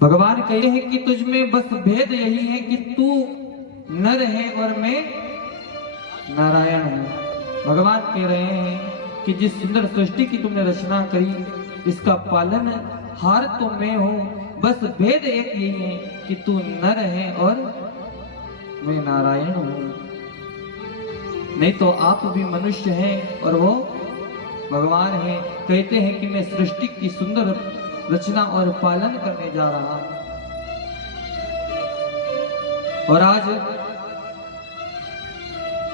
भगवान कहे हैं कि तुझ में बस भेद यही है कि तू नर है और मैं नारायण हूं। भगवान कह रहे हैं कि जिस सुंदर सृष्टि की तुमने रचना करी इसका पालन हार तो मैं हूं, बस भेद एक यही है कि तू नर है और मैं नारायण हूं। नहीं तो आप भी मनुष्य हैं और वो भगवान हैं। कहते हैं कि मैं सृष्टि की सुंदर रचना और पालन करने जा रहा हूं। और आज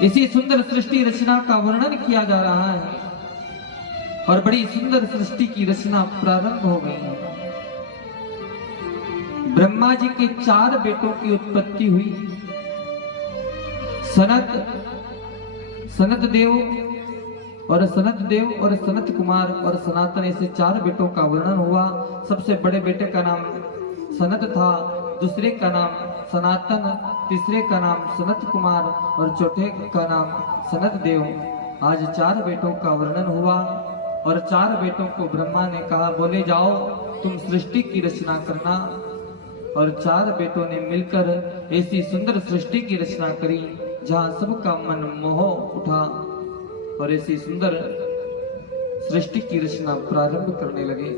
इसी सुंदर सृष्टि रचना का वर्णन किया जा रहा है और बड़ी सुंदर सृष्टि की रचना प्रारंभ हो गई है। ब्रह्मा जी के 4 बेटों की उत्पत्ति हुई। सनत देव और सनत कुमार और सनातन, ऐसे 4 बेटों का वर्णन हुआ। सबसे बड़े बेटे का नाम सनत था, दूसरे का नाम सनातन, तीसरे का नाम सनत कुमार और चौथे का नाम सनत देव। आज 4 बेटों का वर्णन हुआ और 4 बेटों को ब्रह्मा ने कहा, बोले जाओ तुम सृष्टि की रचना करना। और 4 बेटों ने मिलकर ऐसी सुंदर सृष्टि की रचना करी जहां सबका मन मोह उठा और ऐसी सुंदर सृष्टि की रचना प्रारंभ करने लगे।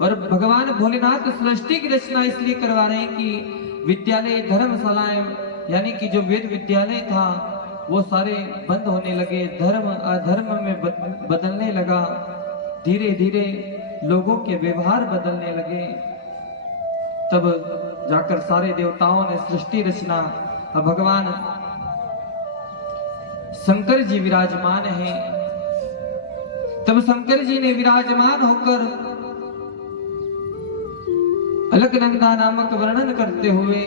और भगवान भोलेनाथ सृष्टि की रचना इसलिए करवा रहे हैं कि विद्यालय धर्मशालाएं यानी कि जो वेद विद्यालय था वो सारे बंद होने लगे, धर्म अधर्म में बदलने लगा, धीरे धीरे लोगों के व्यवहार बदलने लगे। तब जाकर सारे देवताओं ने सृष्टि रचना। अब भगवान शंकर जी विराजमान हैं। तब शंकर जी ने विराजमान होकर अलकनंदा नामक वर्णन करते हुए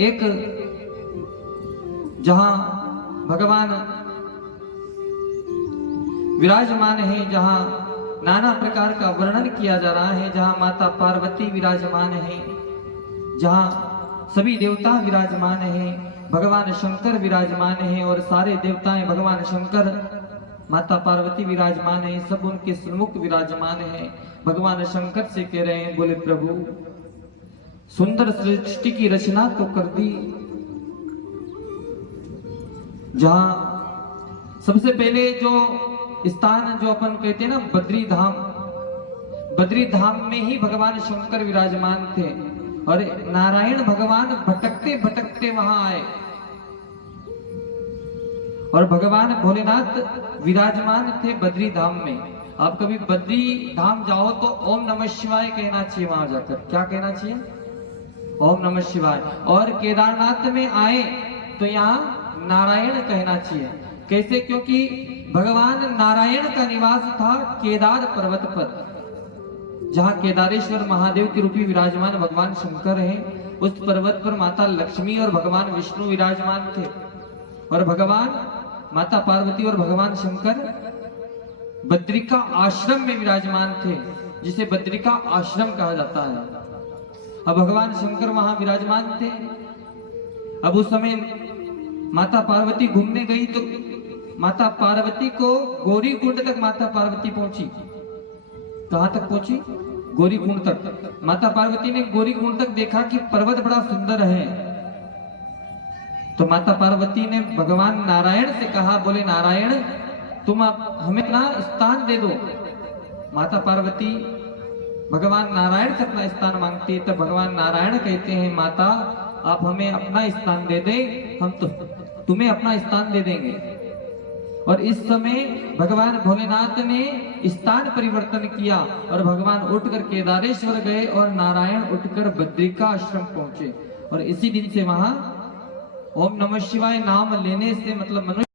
एक जहां भगवान विराजमान है, जहां नाना प्रकार का वर्णन किया जा रहा है, जहां माता पार्वती विराजमान है, जहां सभी देवता विराजमान हैं, भगवान शंकर विराजमान हैं और सारे देवताएं भगवान शंकर माता पार्वती विराजमान है, सब उनके सम्मुख विराजमान है। भगवान शंकर से कह रहे हैं, बोले प्रभु सुंदर सृष्टि की रचना तो कर दी। जहां सबसे पहले जो स्थान जो अपन कहते हैं ना बद्री धाम में ही भगवान शंकर विराजमान थे और नारायण भगवान भटकते भटकते वहां आए और भगवान भोलेनाथ विराजमान थे बद्री धाम में। आप कभी बद्री धाम जाओ तो ओम नमः शिवाय कहना चाहिए। वहां जाकर क्या कहना चाहिए? ओम नमः शिवाय। और केदारनाथ में आए तो यहाँ नारायण कहना चाहिए। कैसे? क्योंकि भगवान नारायण का निवास था केदार पर्वत पर, जहां केदारेश्वर महादेव के रूपी विराजमान भगवान शंकर हैं। उस पर्वत पर माता लक्ष्मी और भगवान विष्णु विराजमान थे और भगवान माता पार्वती और भगवान शंकर बद्रिका आश्रम में विराजमान थे, जिसे बद्रिका आश्रम कहा जाता है। अब भगवान शंकर वहां विराजमान थे। अब उस समय माता पार्वती घूमने गई तो माता पार्वती को गौरी कुंड तक माता पार्वती पहुंची। कहां तक पहुंची? गौरी कुंड तक। माता पार्वती ने गौरी कुंड तक देखा कि पर्वत बड़ा सुंदर है, तो माता पार्वती ने भगवान नारायण से कहा, बोले नारायण तुम हमें ना स्थान दे दो। माता पार्वती भगवान नारायण से अपना स्थान मांगती है, तब भगवान नारायण कहते हैं, माता आप हमें अपना स्थान दे दें, हम तो तुम्हें अपना स्थान दे देंगे। और इस समय भगवान भोलेनाथ ने स्थान परिवर्तन किया और भगवान उठकर केदारेश्वर गए और नारायण उठकर बद्रिका आश्रम पहुंचे। और इसी दिन से वहां ओम नमः शिवाय नाम लेने से मतलब मनुष्य